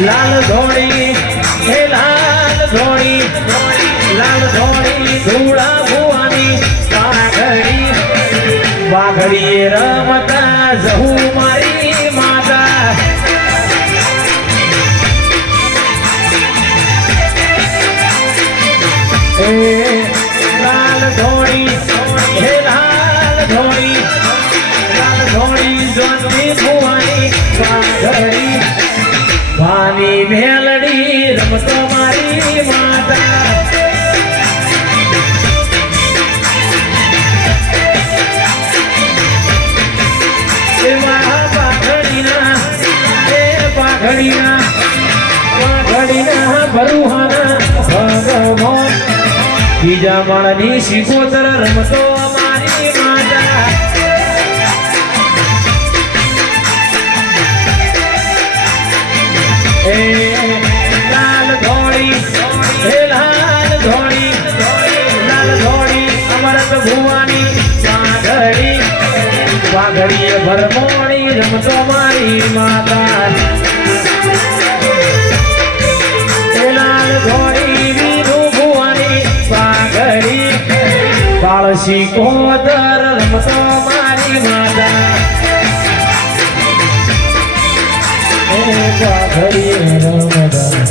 લાલ ધોળી હે લાલ ધોળી લાલ ધોળી ધૂળા ભુવાની વાઘડી રમતા જહુ મારી માતા લાલ ધોળી હે લાલ ધોળી જોની ભુવાની વાઘડી વાની મેલડી રમતો મારી માતા પાઘડીના ભરુહાના ભગવાન બીજા માળની શિકોતર રમતો મારી માતા એ લાલ ધોળી હે લાલ ધોળી અમરત ભુવાની પાઘડીએ ભરમોણી રમતો મારી માતા લાલ ધોળી વીરું ભુવાની પાઘડી બાળશી કોતર રમતો મારી માતા પાઘડીએ રમતા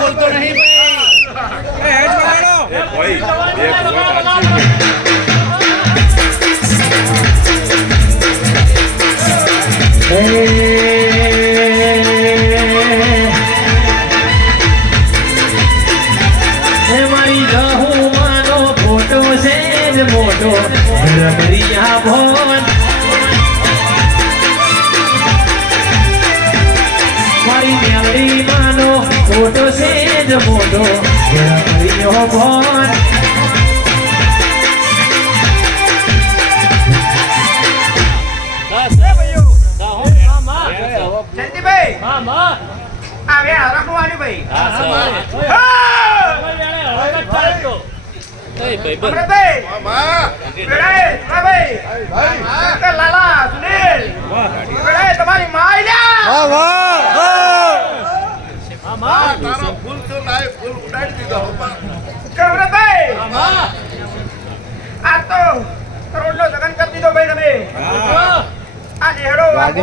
બોલતો નહીં મારી જહુ માનો ફોટો છે જ મોટો રમરિયા ભોન મારી મેલડી માનો ફોટો છે જ મોટો રમરિયો ભોન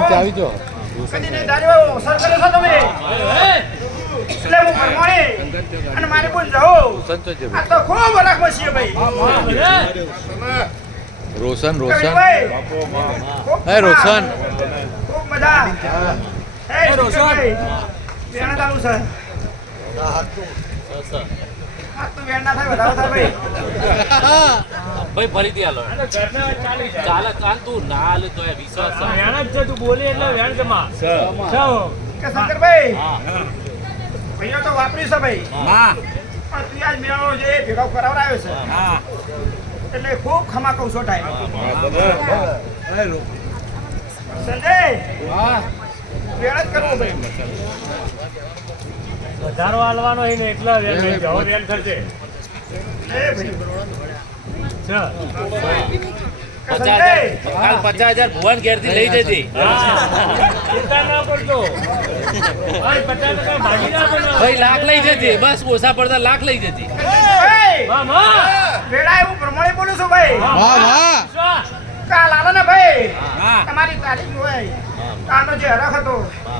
ચાવી જો કદી ને દારૂ સર કરે છો તમે એટલે હું પરમાણે અને મારી બોલ જાઓ આ તો ખૂબ રાખો છીએ ભાઈ રોશન હે રોશન ખૂબ મજા હે રોશન વેણા ચાલુ છે આ તો વેણા થાય વધારે થાય ભાઈ ફરીથી હાલો ચાલે કાલ તું ના હાલે તો વિશ્વાસ વેણ જ તું બોલે એટલે વેણ જમા કે શંકરભાઈ ભાઈઓ તો વાપરી છે ભાઈ પણ તું આજ મેળો જે ભેગો કરાવરાયો છે એટલે ખૂબ ખમા કહું છો ટાઈમ સંજય વેણ જ કરવો ભાઈ વધારો હાલવાનો હોય ને એટલા વેણ જવો વેણ થશે એ ભાઈ 50,000 ભુવન ઘેર થી લઈ જતી ભાઈ લાખ લઈ જતી બસ ઓછા પડતા લાખ લઈ જતી હું પ્રમાણે બોલું છું ભાઈ કાલ આલો ને ભાઈ તમારી તારીખ હોય કાલનો જે હરખ હતો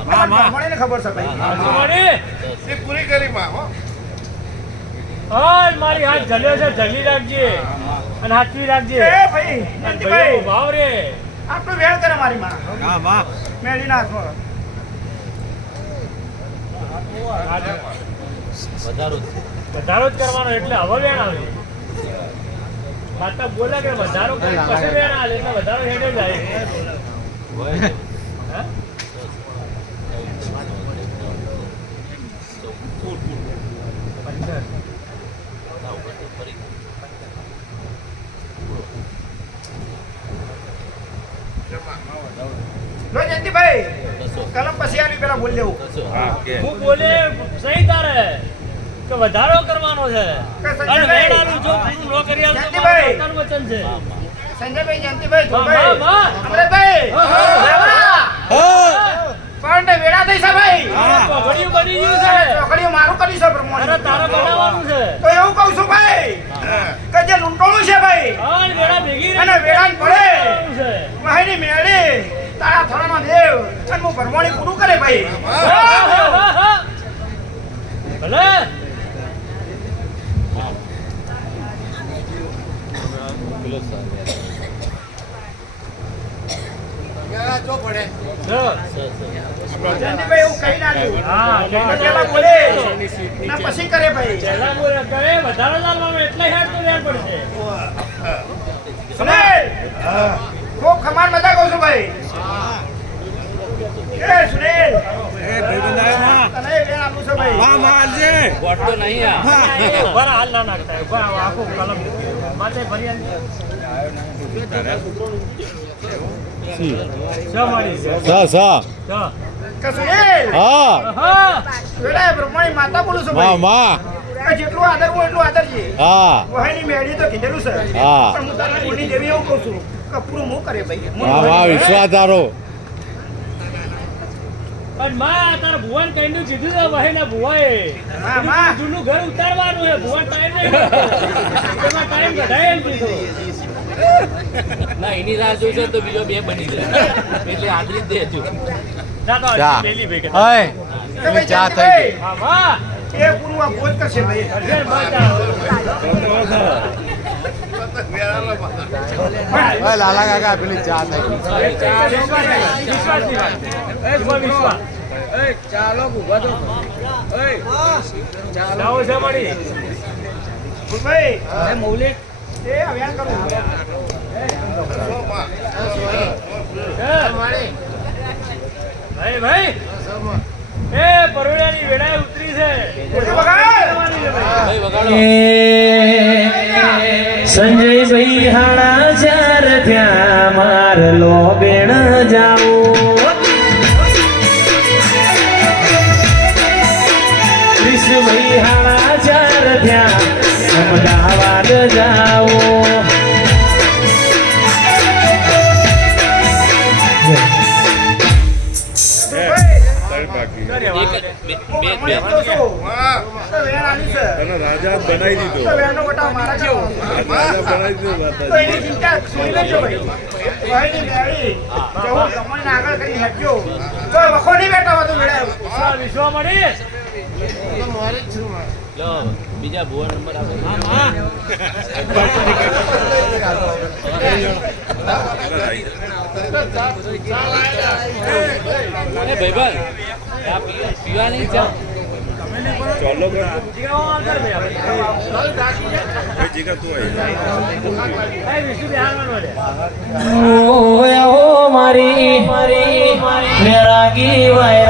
પ્રમાણે ખબર છે ભાઈ પૂરી કરી માં મારી હાથ જલ્યો છે જલ્દી રાખજે અને હાથવી રાખજે એ ભાઈ નંદીભાઈ ભાવ રે આપણું વેણ કરે મારી માં હા માં મેળી નાખો વધારો વધારો જ કરવાનો એટલે હવે વેણ આવે માતા બોલે કે વધારો કરી પછી વેણ આવે એટલે વધારો હેડે જાય હા? લો જયંતિભાઈ કલમ પછી આલી પેલા બોલ લેવું હું બોલે સહી તારે કે વધારો કરવાનો છે કે અને સંજયભાઈ? વેણાનું જો પૂરું ન કરી આલું તો જયંતિભાઈ? મારું પોતાનું વચન છે સંજયભાઈ જયંતિભાઈ વાહ, ધોભાઈ વાહ. અમરેશભાઈ લેવા. પણ તે વેળા થઈ છે ભાઈ ચોકડીયું બની ગયું છે ચોકડીઓ મારું કર્યું છે પ્રમાણે અરે તારે બનાવવાનું છે તો એવું કહું છું ભાઈ કે જે લૂંટોણું છે ભાઈ હા, અને વેળા ભેગી અને વેળાને પડે બનાવવાનું છે મહેની મેળી તારા થળાનો દેવ અને હું ભરવાણી પૂરું કરે ભાઈ ભલે જયંતિભાઈ એવું કહી ના લ્યું. હા, પેલા બોલે ના પછી કરે ભાઈ પહેલા બોલે કરે વધારો ચાલવાનો એટલે હેડ તો વેણ પડશે સુનિલ ખૂબ ખમાન મજા કહું છું ભાઈ એ સુનિલ તને વેણ આપું છું ભાઈ ગોઠતો નહીં આ બરા હાલ ના નાખતા બરા આખો કલમ માથે ભરી કે સુનિલ હા વેળાએ બ્રહ્માણી માતા બોલું છું ભાઈ માં કે જેટલું આદર હોય એટલું આદર છે હા વહાઈની મેળી તો કીધેલું છે હા. પણ હું તારા બોલની જેવી એવું કહું છું કે પૂરું હું કરે ભાઈ વિશ્વાસ તારો પણ માં તારા ભુવન કઈનું કીધું છે વહેના ભુવાએ હા, માં. જૂનું ઘર ઉતારવાનું છે ભુવન ટાઈમ નહીં એમાં ટાઈમ કઢાય એમ કીધું ના એની રાહ જોઈશે તો બીજો બે બની જાય એટલે આદરી જ દેજો ના તો ચા પેલી ભેગી હય કે ભાઈ ચા થઈ જયંતિભાઈ, હા વાહ એ પૂરું આ ભોજ કરશે ભાઈ અઢેર બાટા. ગઈ લાલા કાકા પેલી ચા થઈ ગઈ વિશ્વાસની વાત. એમાં વિશ્વાસ. લાવો છે મળી. ભાઈ એ અભિયાન કરું ભાઈ ભાઈ એ પરોળિયાની વેળાએ ઉતરી છે વગાડ. ભાઈ વગાડો સંજયભાઈ હાડા ચાર ત્યાં માર લો બેણ જાઓ ક્રિષ્ણભાઈ હાડા ચાર ત્યાં અમદાવાદ જાઓ એક બે બે બે તો શું? તો વેણ આલી છે. રાજા બનાવી દીધો તો વેણનો વટાવ મારા જેવો. રાજા બનાવી દીધો તો એની ચિંતા છોડી લેજો ભાઈ. ભાઈની મેળી જવું કમળને આગળ કરી હટજો. તો વખો નહીં બેઠા હોય તો વેળાએ. વિશ્વ મળી લો બીજા ભુવન નંબર આપો અરે ભાઈબંધ આ પીવા નહીં ચા ચાલો કર આગળ ભાઈ ભાઈ જીગા તું આવી વિષ્ણુ બિહારમાં મળે ઓ મારી મેરાગી વાય